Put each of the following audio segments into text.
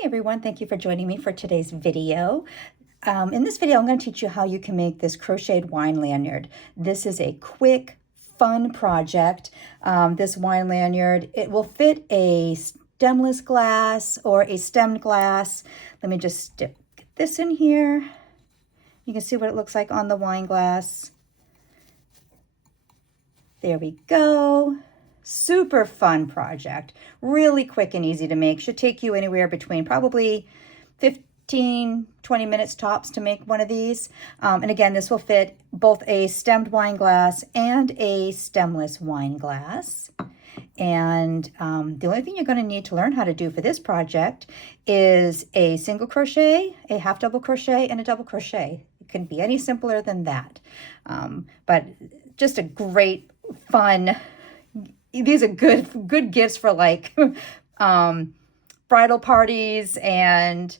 Hi everyone, thank you for joining me for today's video. In this video, I'm going to teach you how you can make this crocheted wine lanyard. This is a quick, fun project. This wine lanyard, it will fit a stemless glass or a stemmed glass. Let me just stick this in here. You can see what it looks like on the wine glass. There we go. Super fun project. Really quick and easy to make. Should take you anywhere between probably 15, 20 minutes tops to make one of these. And again, this will fit both a stemmed wine glass and a stemless wine glass. And the only thing you're going to need to learn how to do for this project is a single crochet, a half double crochet, and a double crochet. It couldn't be any simpler than that. But just a great, fun, these are good gifts for like bridal parties and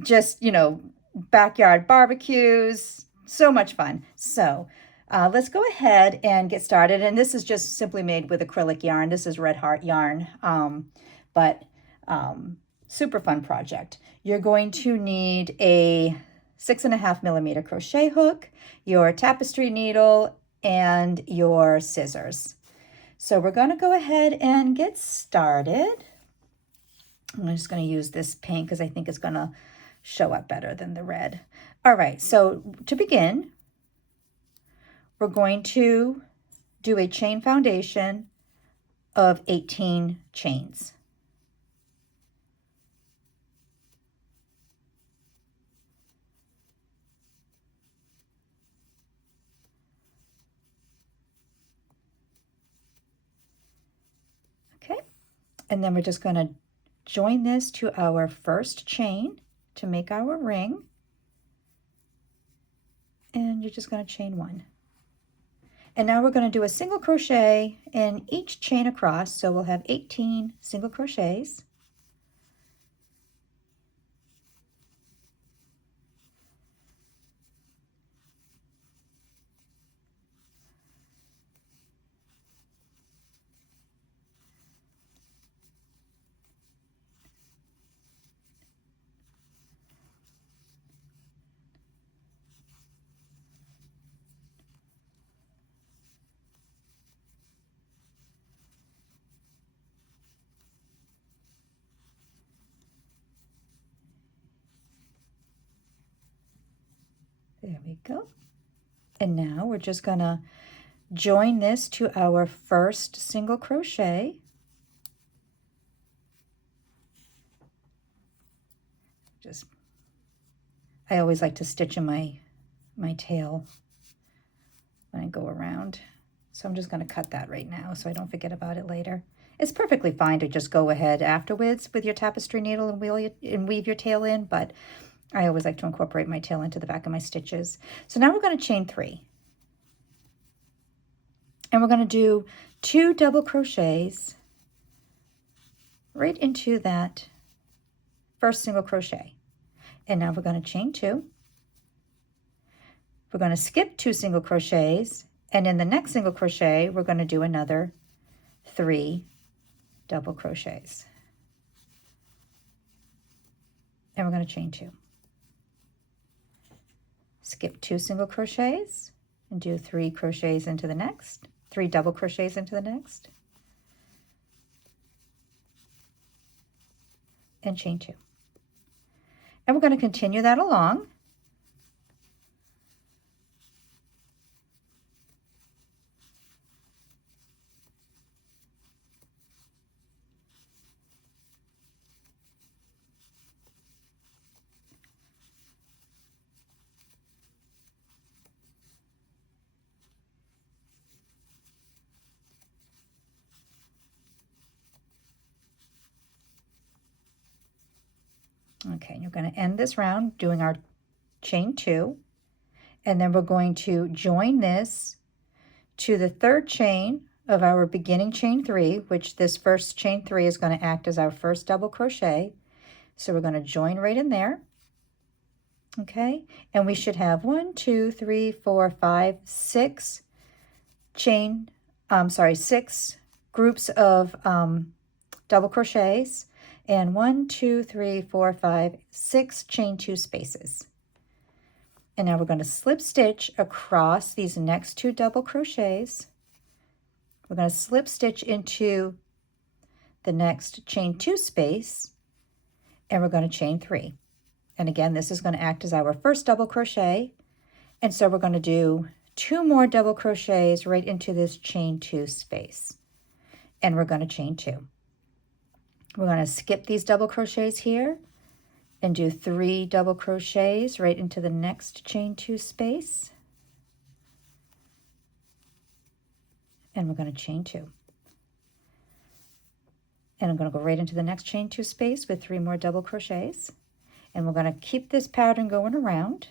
just, you know, backyard barbecues. So much fun. So let's go ahead and get started. And this is just simply made with acrylic yarn. This is Red Heart yarn, but super fun project. You're going to need a 6.5 millimeter crochet hook, your tapestry needle, and your scissors. So we're going to go ahead and get started. I'm just going to use this pink because I think it's going to show up better than the red. All right, so to begin, we're going to do a chain foundation of 18 chains. Okay, and then we're just going to join this to our first chain to make our ring. And you're just going to chain one. And now we're going to do a single crochet in each chain across. So we'll have 18 single crochets. There we go. And now we're just going to join this to our first single crochet. I always like to stitch in my tail when I go around. So I'm just going to cut that right now so I don't forget about it later. It's perfectly fine to just go ahead afterwards with your tapestry needle and weave your tail in, but I always like to incorporate my tail into the back of my stitches. So now we're going to chain 3. And we're going to do 2 double crochets right into that first single crochet. And now we're going to chain 2. We're going to skip 2 single crochets, and in the next single crochet, we're going to do another 3 double crochets. And we're going to chain 2. Skip 2 single crochets and do 3 crochets into the next, 3 double crochets into the next, and chain 2. And we're going to continue that along. Okay, you're going to end this round doing our chain 2, and then we're going to join this to the third chain of our beginning chain 3, which this first chain 3 is going to act as our first double crochet. So we're going to join right in there. Okay, and we should have 1, 2, 3, 4, 5, 6 6 groups of double crochets, and 1, 2, 3, 4, 5, 6 chain 2 spaces. And now we're going to slip stitch across these next 2 double crochets. We're going to slip stitch into the next chain 2 space, and we're going to chain 3. And again, this is going to act as our first double crochet. And so we're going to do 2 more double crochets right into this chain 2 space. And we're going to chain 2. We're going to skip these double crochets here and do 3 double crochets right into the next chain 2 space. And we're going to chain 2. And I'm going to go right into the next chain 2 space with 3 more double crochets. And we're going to keep this pattern going around.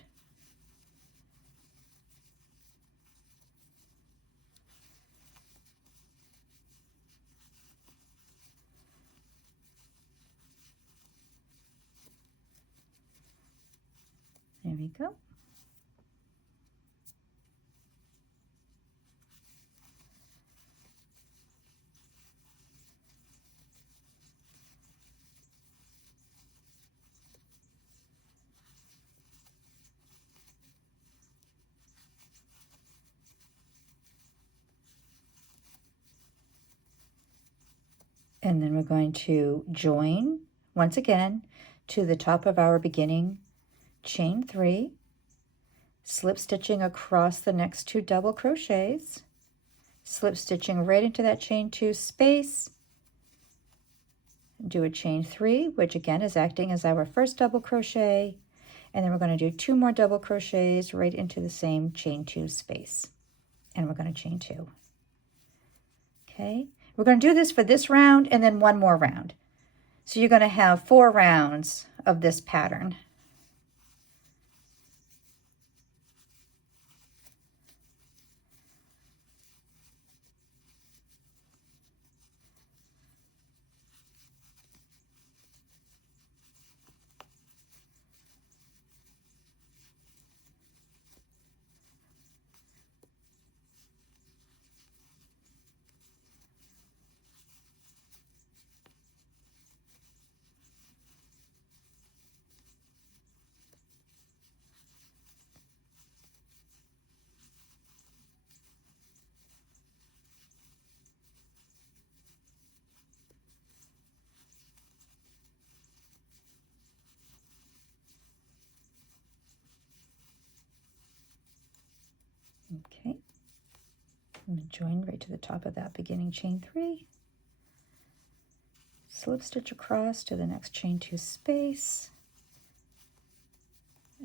There we go. And then we're going to join once again to the top of our beginning chain 3, slip stitching across the next 2 double crochets, slip stitching right into that chain 2 space, do a chain 3, which again is acting as our first double crochet, and then we're going to do 2 more double crochets right into the same chain 2 space, and we're going to chain 2. Okay, we're going to do this for this round and then 1 more round. So you're going to have 4 rounds of this pattern. Okay, I'm going to join right to the top of that beginning chain 3, slip stitch across to the next chain 2 space,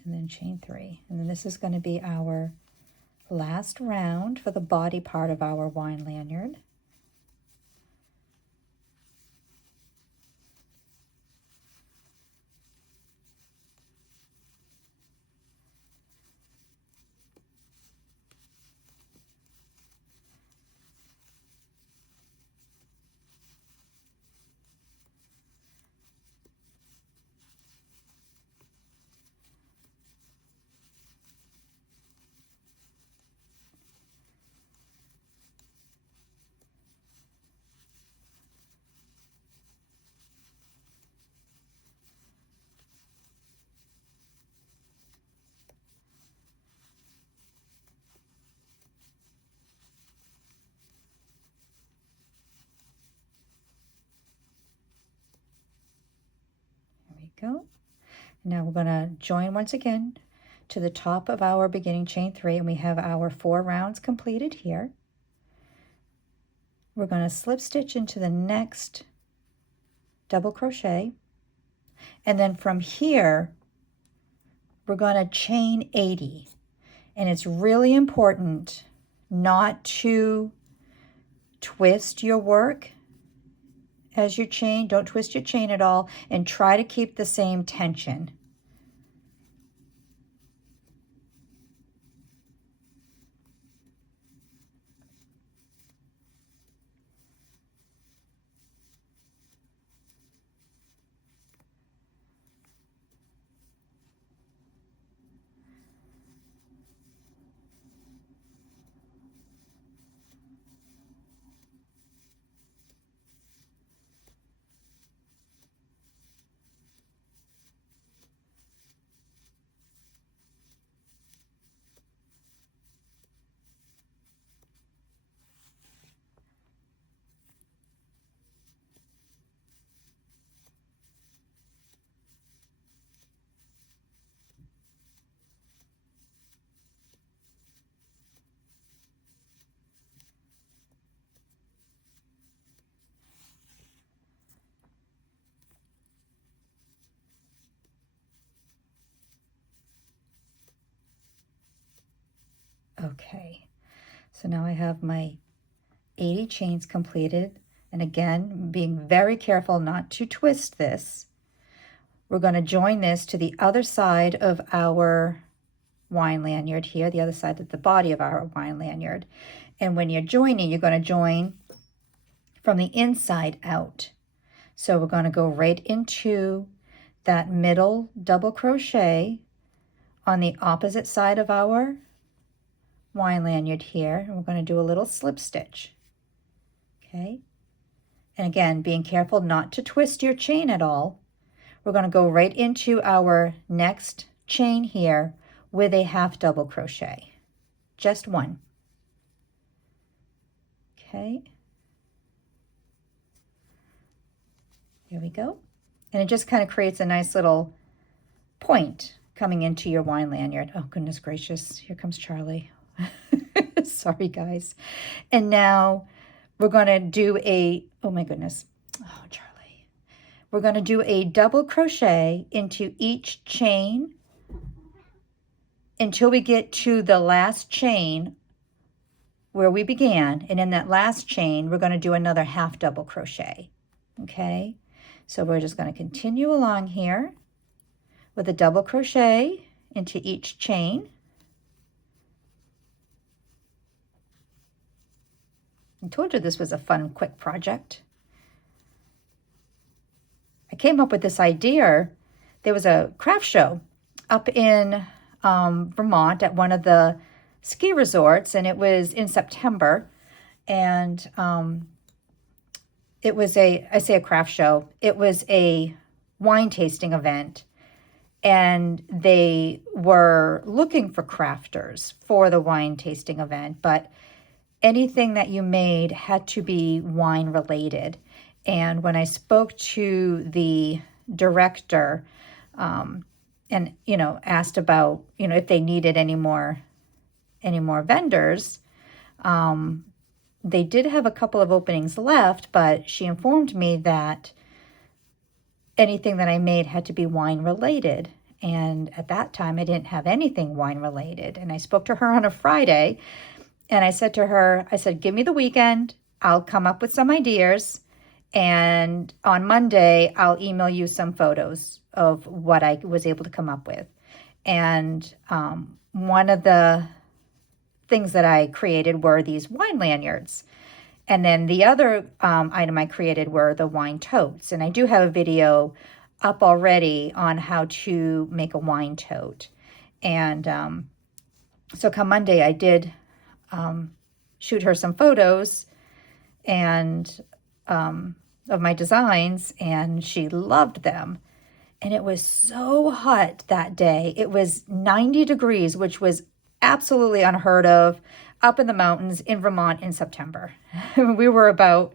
and then chain 3. And then this is going to be our last round for the body part of our wine lanyard. Go. Now we're going to join once again to the top of our beginning chain 3, and we have our 4 rounds completed here. We're going to slip stitch into the next double crochet, and then from here we're going to chain 80. And it's really important not to twist your work as you chain. Don't twist your chain at all, and try to keep the same tension. Okay, so now I have my 80 chains completed. And again, being very careful not to twist this. We're going to join this to the other side of our wine lanyard here, the other side of the body of our wine lanyard. And when you're joining, you're going to join from the inside out. So we're going to go right into that middle double crochet on the opposite side of our wine lanyard here. And we're going to do a little slip stitch. Okay. And again, being careful not to twist your chain at all. We're going to go right into our next chain here with a half double crochet. Just one. Okay. There we go. And it just kind of creates a nice little point coming into your wine lanyard. Oh, goodness gracious. Here comes Charlie. Sorry, guys. And now we're going to do a, oh my goodness. Oh, Charlie. We're going to do a double crochet into each chain until we get to the last chain where we began. And in that last chain, we're going to do another half double crochet. Okay. So we're just going to continue along here with a double crochet into each chain. I told you this was a fun, quick project. I came up with this idea. There was a craft show up in Vermont at one of the ski resorts, and it was in September. And it was I say a craft show, it was a wine tasting event. And they were looking for crafters for the wine tasting event, but anything that you made had to be wine related. And when I spoke to the director and, asked about, if they needed any more vendors, they did have a couple of openings left, but she informed me that anything that I made had to be wine related. And at that time, I didn't have anything wine related. And I spoke to her on a Friday. And I said to her, give me the weekend. I'll come up with some ideas. And on Monday, I'll email you some photos of what I was able to come up with. And one of the things that I created were these wine lanyards. And then the other item I created were the wine totes. And I do have a video up already on how to make a wine tote. And so come Monday, I did shoot her some photos and of my designs, and she loved them. And it was so hot that day. It was 90 degrees, which was absolutely unheard of up in the mountains in Vermont in September. We were about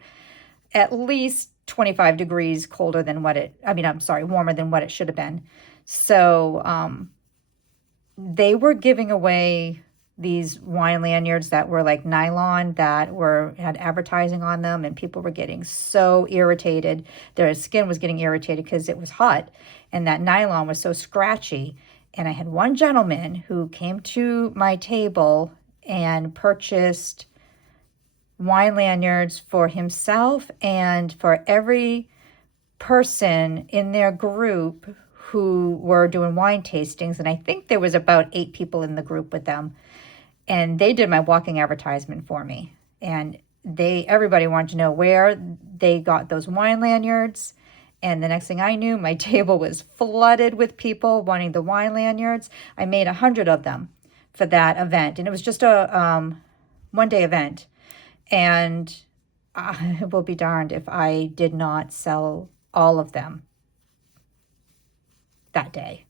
at least 25 degrees colder than warmer than what it should have been. So they were giving away these wine lanyards that were like nylon that had advertising on them, and people were getting so irritated. Their skin was getting irritated because it was hot, and that nylon was so scratchy. And I had one gentleman who came to my table and purchased wine lanyards for himself and for every person in their group who were doing wine tastings. And I think there was about 8 people in the group with them. And they did my walking advertisement for me. And everybody wanted to know where they got those wine lanyards. And the next thing I knew, my table was flooded with people wanting the wine lanyards. I made 100 of them for that event. And it was just a one-day event. And I will be darned if I did not sell all of them that day.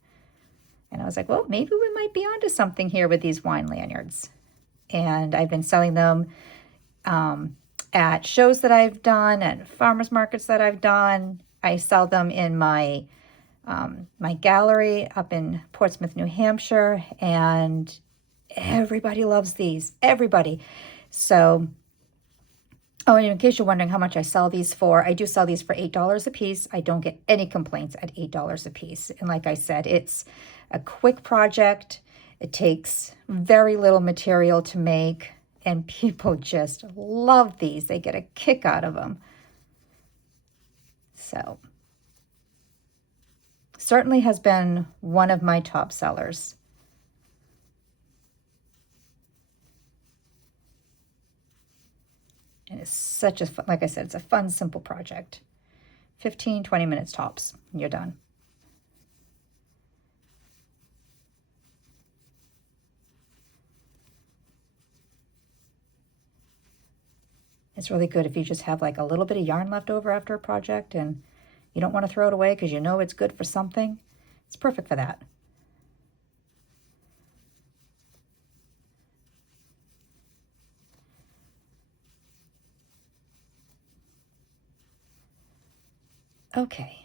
And I was like, well, maybe we might be onto something here with these wine lanyards. And I've been selling them at shows that I've done, at farmers markets that I've done. I sell them in my my gallery up in Portsmouth, New Hampshire, and everybody loves these. Everybody. So, and in case you're wondering how much I sell these for, I do sell these for $8 a piece. I don't get any complaints at $8 a piece. And like I said, it's a quick project. It takes very little material to make, and people just love these. They get a kick out of them. So, certainly has been one of my top sellers. And it's such a fun, like I said, it's a fun, simple project. 15, 20 minutes tops, and you're done. It's really good if you just have like a little bit of yarn left over after a project and you don't want to throw it away because you know it's good for something. It's perfect for that. Okay.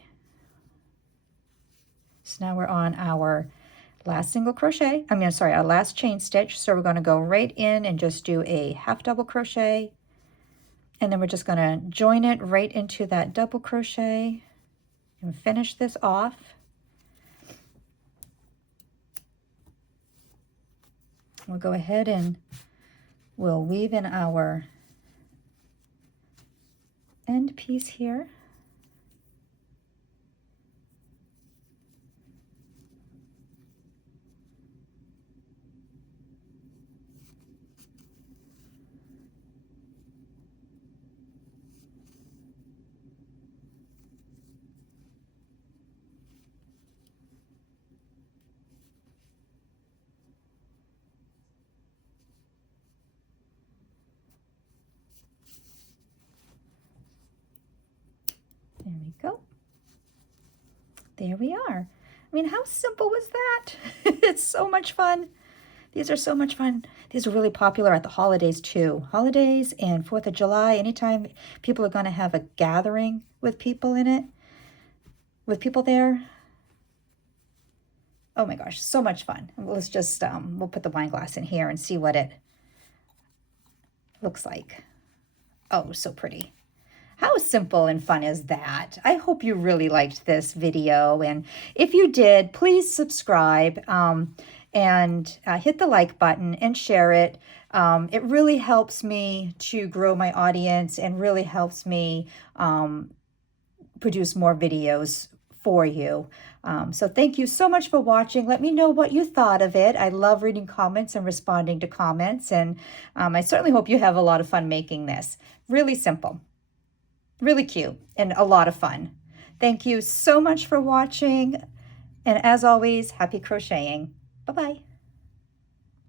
So now we're on our last single crochet. Our last chain stitch. So we're going to go right in and just do a half double crochet. And then we're just going to join it right into that double crochet and finish this off. We'll go ahead and we'll weave in our end piece here. There we go. There we are. I mean, how simple was that? It's so much fun. These are so much fun. These are really popular at the holidays too. Holidays and 4th of July, anytime people are going to have a gathering with people in it, with people there. Oh my gosh, so much fun. Let's just, we'll put the wine glass in here and see what it looks like. Oh, so pretty. How simple and fun is that? I hope you really liked this video. And if you did, please subscribe and hit the like button and share it. It really helps me to grow my audience and really helps me produce more videos for you. So thank you so much for watching. Let me know what you thought of it. I love reading comments and responding to comments. And I certainly hope you have a lot of fun making this. Really simple. Really cute and a lot of fun. Thank you so much for watching. And as always, happy crocheting. Bye-bye.